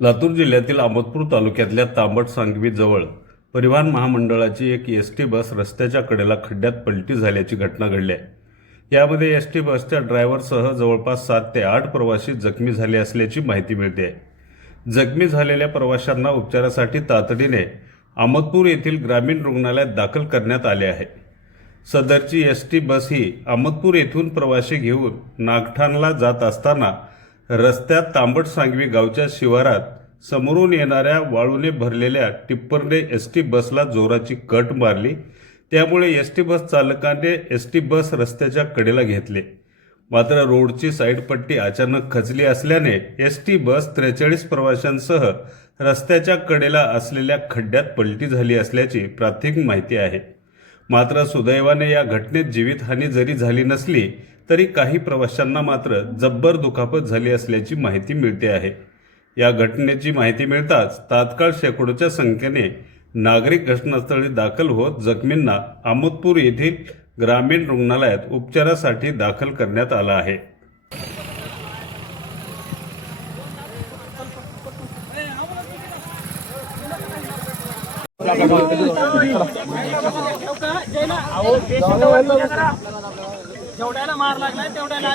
लातूर जिल्ह्यातील अहमदपूर तालुक्यातल्या तांबट सांगवी जवळ परिवहन महामंडळाची एक एसटी बस रस्त्याच्या कडेला खड्ड्यात पलटी झाल्याची घटना घडली आहे। यामध्ये एसटी बसच्या ड्रायव्हरसह जवळपास 7 ते 8 प्रवासी जखमी झाले असल्याची माहिती मिळते आहे। जखमी झालेल्या प्रवाशांना उपचारासाठी तातडीने अहमदपूर येथील ग्रामीण रुग्णालयात दाखल करण्यात आले आहे। सदरची एसटी बस ही अहमदपूर येथून प्रवासी घेऊन नागठाणला जात असताना रस्त्यात तांबट सांगवी गावच्या शिवारात समोरून येणाऱ्या वाळूने भरलेल्या टिप्परने एसटी बसला जोराची कट मारली। त्यामुळे एसटी बस चालकाने एसटी बस रस्त्याच्या कडेला घेतले। मात्र रोडची साईड पट्टी अचानक खचली असल्याने एसटी बस 43 प्रवाशांसह रस्त्याच्या कडेला असलेल्या खड्ड्यात पलटी झाली असल्याची प्राथमिक माहिती आहे। मात्र सुदैवाने या घटनेत जीवितहानी जरी झाली नसली तरी काही प्रवाशांना मात्र जब्बर दुखापत झाली असल्याची माहिती मिळते आहे। या घटनेची माहिती मिळताच तात्काळ शेकडोच्या संख्येने नागरिक घटनास्थळी दाखल होत जखमींना अहमदपूर येथील ग्रामीण रुग्णालयात उपचारासाठी दाखल करण्यात आला आहे। जेवढ्याला मार लागलाय तेवढ्याला